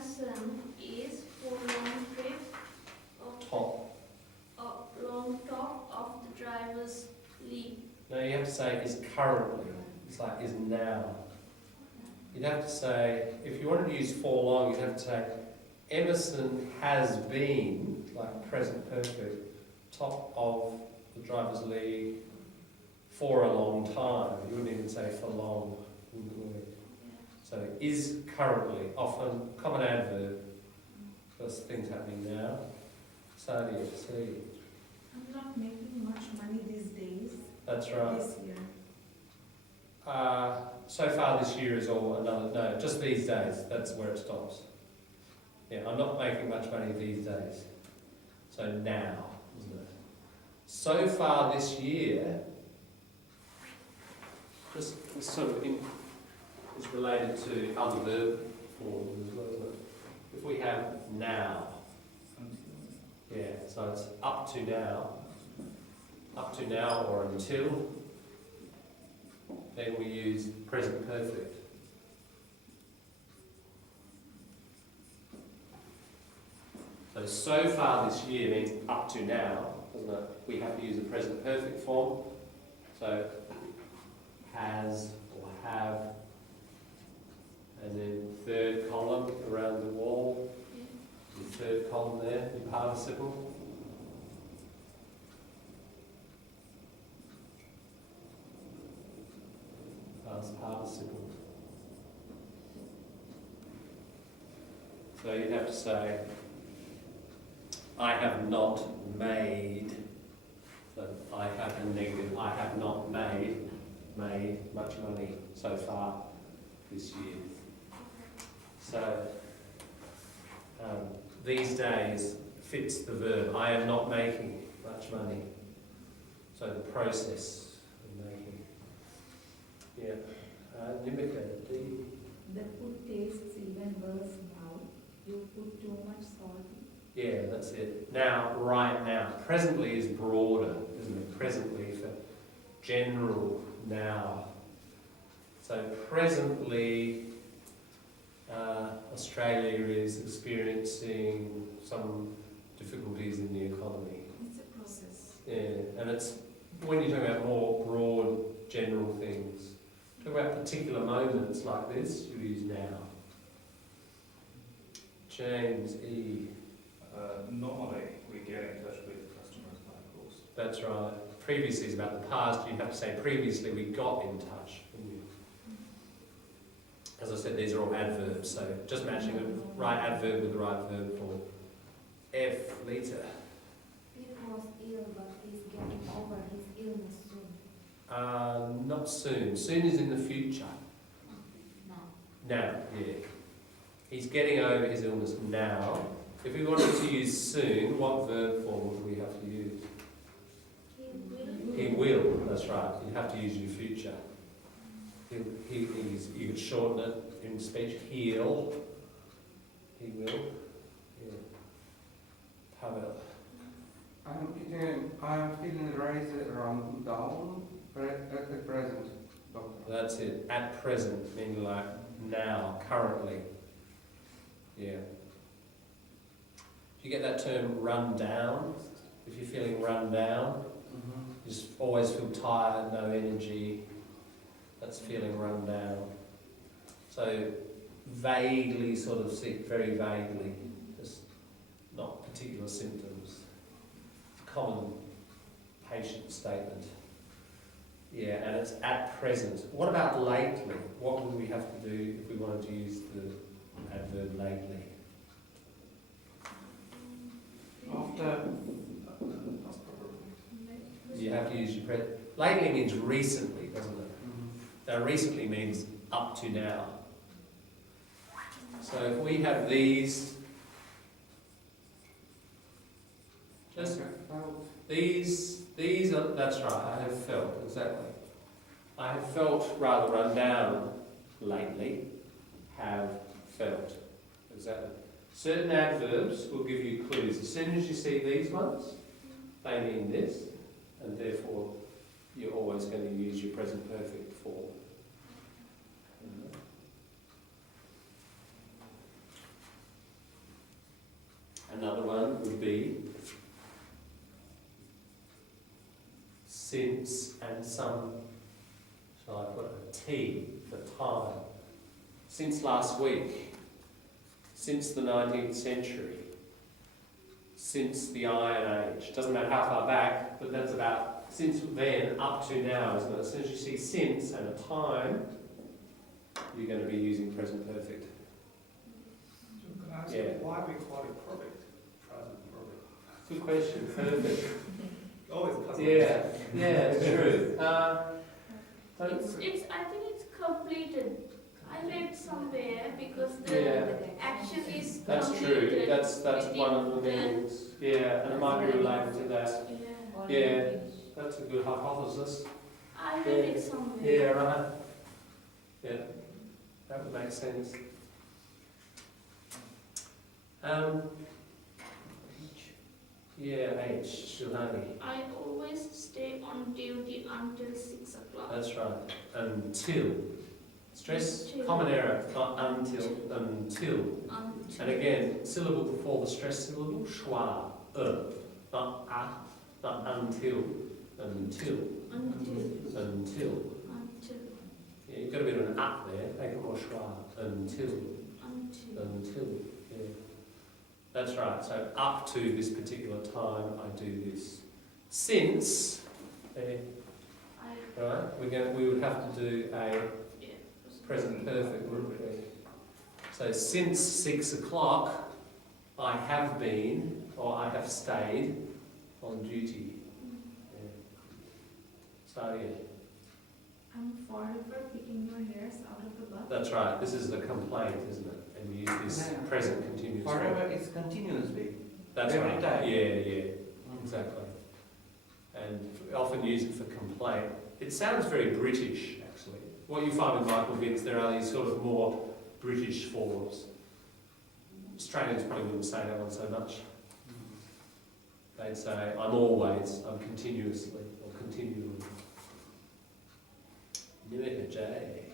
Emerson is for long trip long top of the driver's lead. No, you have to say is currently. It's like is now. You'd have to say, if you wanted to use for long, you'd have to say Emerson has been, like present perfect, top of the driver's lead for a long time. You wouldn't even say for long. So is currently, often common adverb, because things happening now. Sadia, see. I'm not making much money these days. That's right. This year. So far this year is all another, no, just these days, that's where it stops. Yeah, I'm not making much money these days. So now, isn't it? So far this year, just sort of is related to other verb forms as well, isn't it? If we have now, yeah, so it's up to now or until, then we use present perfect. So far this year means up to now, doesn't it? We have to use a present perfect form. So has or have, and then third column around the wall, the third column there, the participle. Past participle. So you'd have to say, I have not made, so I have a negative, I have not made much money so far this year. So these days fits the verb, I am not making much money. So the process of making. Yeah. Nimika, The food tastes even worse now. You put too much salt. Yeah, that's it. Now, right now. Presently is broader, isn't it? Presently for general now. So presently, Australia is experiencing some difficulties in the economy. It's a process. Yeah, and it's when you're talking about more broad, general things. Talk about particular moments like this, you use now. James E. Normally, we get in touch with customers by post. That's right. Previously is about the past. You have to say previously we got in touch. As I said, these are all adverbs, so just matching the right adverb with the right verb form. F, Lita. Peter was ill, but he's getting over his illness soon. Not soon. Soon is in the future. No. Now, yeah. He's getting over his illness now. If we wanted to use soon, what verb form would we have to use? He will, that's right. You have to use your future. You could shorten it in speech. He'll. He will. Yeah. Pavel. I'm feeling raised around down at the present, doctor. That's it. At present, meaning like now, currently. Yeah. You get that term run down. If you're feeling run down, you just always feel tired, no energy. That's feeling run down. So vaguely sort of sick, very vaguely, just not particular symptoms. Common patient statement. Yeah, and it's at present. What about lately? What would we have to do if we wanted to use the adverb lately? After. You have to use your present. Lately means recently, doesn't it? Now recently means up to now. So if we have these, just these are, that's right, I have felt, exactly. I have felt rather run down lately, have felt, exactly. Certain adverbs will give you clues. As soon as you see these ones, they mean this, and therefore you're always going to use your present perfect form. since, and some, shall I put a T for time. Since last week, since the 19th century, since the Iron Age. Doesn't matter how far back, but that's about since then up to now, isn't it? As soon as you see since and a time, you're going to be using present perfect. So can I ask Yeah. why we call it perfect? Present perfect. Good question. Perfect. Always customer. Yeah, it's true. It's, I think it's completed. I read somewhere because the Yeah. action is That's completed. true. That's one of the within meanings. Yeah, and it might be related to that. Yeah. Yeah, that's a good hypothesis. I read it somewhere. Yeah, right. Yeah, that would make sense. Yeah, H, Shilani. I always stay on duty until 6 o'clock. That's right. Until. Stress, Until. common error, not until, until. And again, syllable before the stress syllable, schwa, not a, not until, until, until. Yeah, you've got a bit of an up there, make it more schwa, until, yeah. That's right, so up to this particular time I do this. Since, right, we would have to do a present perfect, wouldn't we? So since 6 o'clock, I have been, or I have stayed on duty. Yeah. So yeah. I'm forever picking your hairs out of the butt. That's right, this is the complaint, isn't it? And you use this Yeah. present continuous. Forever is continuously. That's every right. time. Yeah, exactly. And we often use it for complaint. It sounds very British, actually. What you find with Michael Vince, there are these sort of more British forms. Australians probably wouldn't say that one so much. They'd say, I'm always, I'm continuously, or continually. Nimika J.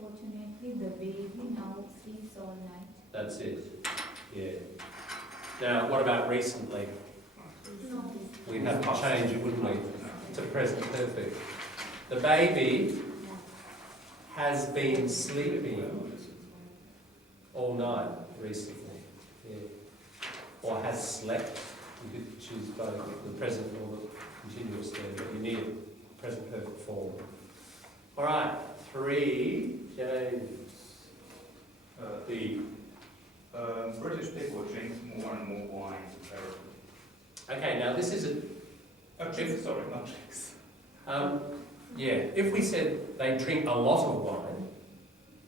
Fortunately, the baby now sleeps all night. That's it. Yeah. Now, what about recently? No. We'd have to change it, wouldn't we, to present perfect. The baby has been sleeping all night recently. Yeah. Or has slept. You could choose both the present or the continuous there, but you need a present perfect form. All right, 3, James. B. British people drink more and more wine comparatively. Okay, now this is Drinks, sorry, not drinks. yeah, if we said they drink a lot of wine,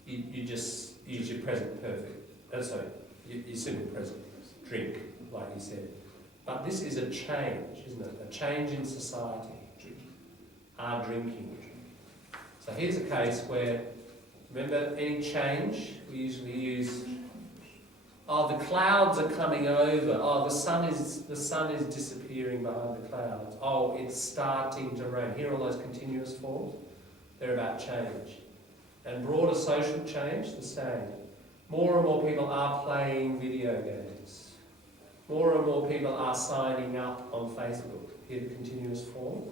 you just use your present perfect. Sorry, you simple present. Drink, like you said. But this is a change, isn't it? A change in society. Are drinking. So here's a case where, remember, any change, we usually use, oh, the clouds are coming over, oh, the sun is disappearing behind the clouds, oh, it's starting to rain. Hear all those continuous forms? They're about change. And broader social change, the same. More and more people are playing video games. More and more people are signing up on Facebook. Hear the continuous form?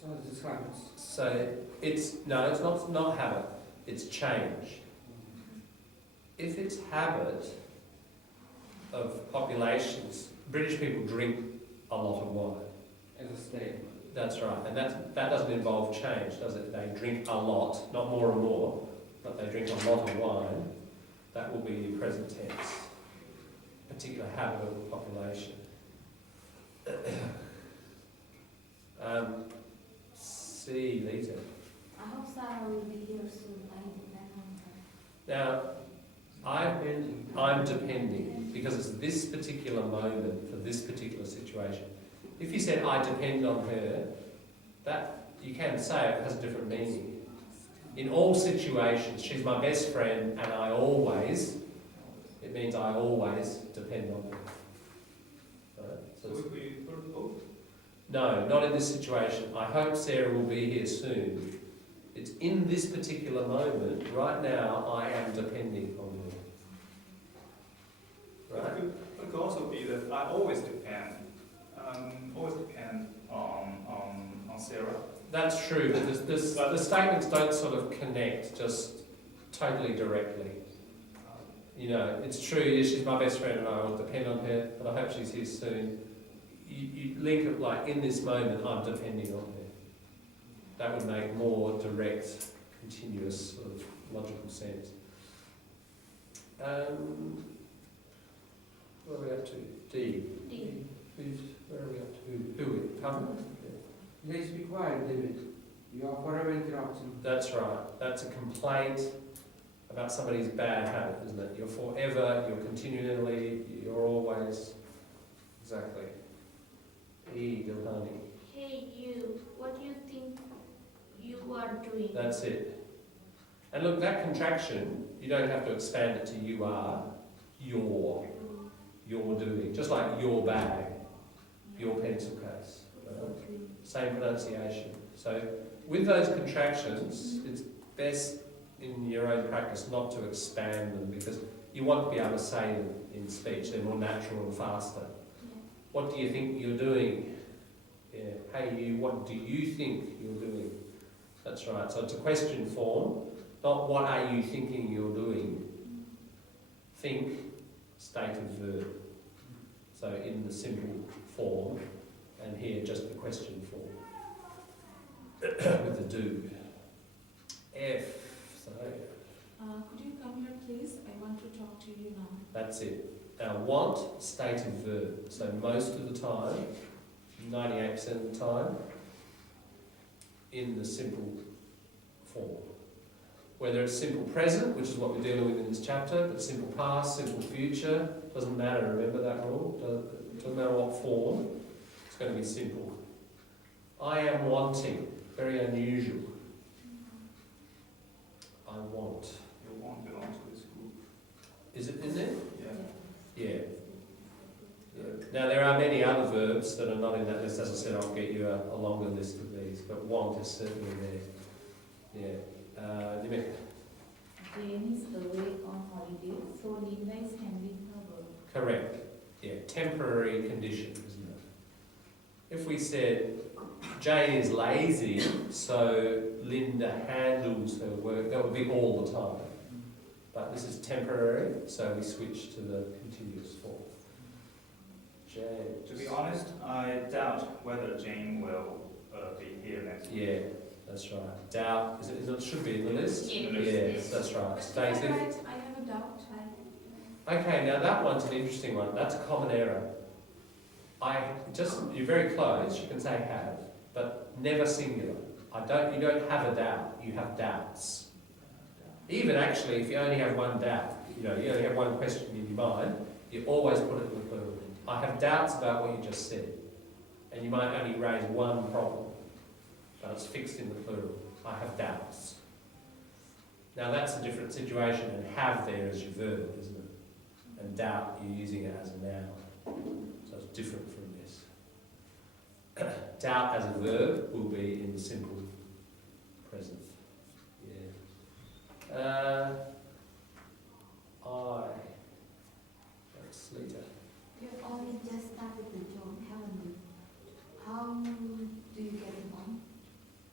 So this happens. So it's not habit, it's change. If it's habit of populations, British people drink a lot of wine. As a state. That's right, and that doesn't involve change, does it? They drink a lot, not more and more, but they drink a lot of wine. That will be the present tense. Particular habit of the population. C, Lisa. I hope Sarah will be here soon. I depend on her. Now, I'm depending, because it's this particular moment for this particular situation. If you said, I depend on her, that, you can say it has a different meaning. In all situations, she's my best friend and it means I always depend on her. Right? So So we put both? no, not in this situation. I hope Sarah will be here soon. It's in this particular moment, right now, I am depending on her. Right? It could also be that I always depend on Sarah true, but the statements don't sort of connect just totally directly. You know, it's true, yeah, she's my best friend and I will depend on her, but I hope she's here soon. You link it like, in this moment, I'm depending on her. That would make more direct, continuous, sort of logical sense. Where are we up to? D. D. Where are we up to? Who are we? Pardon? Please be quiet, David. You are forever interrupting. That's right. That's a complaint about somebody's bad habit, isn't it? You're forever, you're continually, you're always. Exactly. E. Dilhani. Hey you, what do you think you are doing? That's it. And look, that contraction, you don't have to expand it to you are, you're doing. Just like your bag, your pencil case. Same pronunciation. So with those contractions, it's best in your own practice not to expand them because you want to be able to say them in speech. They're more natural and faster. What do you think you're doing? Yeah. Hey you, what do you think you're doing? That's right. So it's a question form, not what are you thinking you're doing. Think, state of verb. So in the simple form, and here just the question form. With the do. F. So Could you come here, please? I want to talk to you now. that's it. Now want, state of verb. So most of the time, 98% of the time, in the simple form. Whether it's simple present, which is what we're dealing with in this chapter, but simple past, simple future, doesn't matter, remember that rule? Doesn't matter what form, it's going to be simple. I am wanting, very unusual. I want. You won't belong to this group. Is it in there? Yeah. Yeah. Now there are many other verbs that are not in that list. As I said, I'll get you a longer list of these, but want is certainly there. Yeah. Nimit. Jane is away on holiday, so Linda is handling her work. Correct. Yeah, temporary condition, isn't it? If we said Jane is lazy, so Linda handles her work, that would be all the time. But this is temporary, so we switch to the continuous form. Jane. To be honest, I doubt whether Jane will be here next week. Yeah, that's right. Doubt, it should be in the list? Yes. Yes, that's right. Stacey? I have a doubt. Okay, now that one's an interesting one. That's a common error. You're very close, you can say have, but never singular. You don't have a doubt, you have doubts. Even actually, if you only have one doubt, you only have one question in your mind, you always put it in the plural. I have doubts about what you just said. And you might only raise one problem, but it's fixed in the plural. I have doubts. Now that's a different situation, and have there is your verb, isn't it? And doubt, you're using it as a noun. So it's different from this. Doubt as a verb will be in the simple present. Yeah. That's later. You've only just started the job, haven't you? How do you get it on?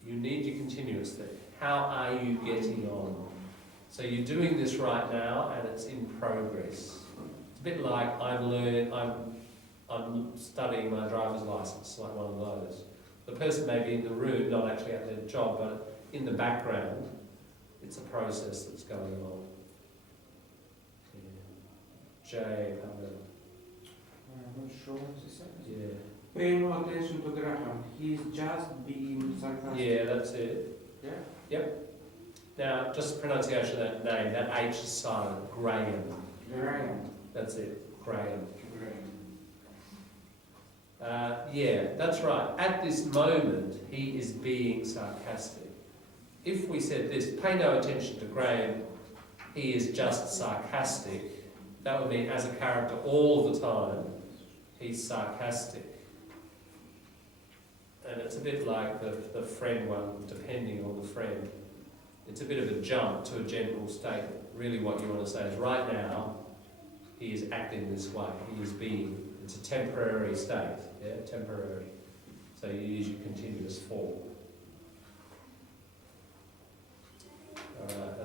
You need your continuous there. How are you getting on? So you're doing this right now and it's in progress. It's a bit like I'm studying my driver's license, like one of those. The person may be in the room, not actually at their job, but in the background, it's a process that's going on. Yeah. J. I'm not sure what he said. Yeah. Pay no attention to Graham. He's just being sarcastic. Yeah, that's it. Yeah? Yep. Now, just pronunciation of that name, that H is silent. Graham. Graham. That's it. Graham. Graham. Yeah, that's right. At this moment, he is being sarcastic. If we said this, pay no attention to Graham, he is just sarcastic, that would mean as a character all the time, he's sarcastic. And it's a bit like the friend one, depending on the friend. It's a bit of a jump to a general statement. Really what you want to say is, right now, he is acting this way. He is being. It's a temporary state. Yeah, temporary. So you use your continuous form.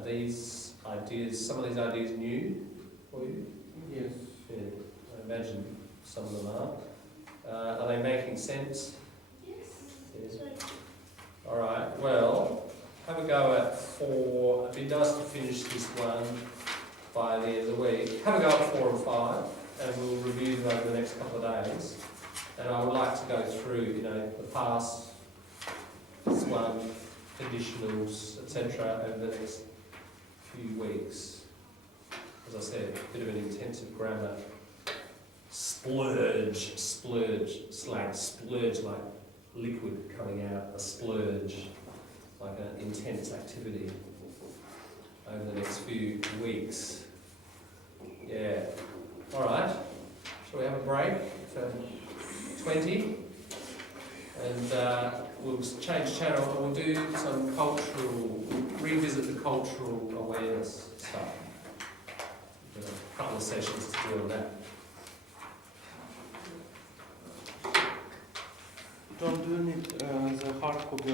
Are these ideas, some of these ideas new for you? Yes. Yeah, I imagine some of them are they making sense? Yes. Yes. Sorry. Alright, well, have a go at 4. It'd be nice to finish this one by the end of the week. Have a go at 4 and 5, and we'll review them over the next couple of days. And I would like to go through, you know, the past, this one, conditionals, etc. over the next few weeks. As I said, a bit of an intensive grammar. Splurge, slang, splurge like liquid coming out, a splurge, like an intense activity over the next few weeks. Yeah. Alright, shall we have a break for 20? And we'll change channel and we'll do some cultural, revisit the cultural awareness stuff. A couple of sessions to do on that. Don't do need the hard copy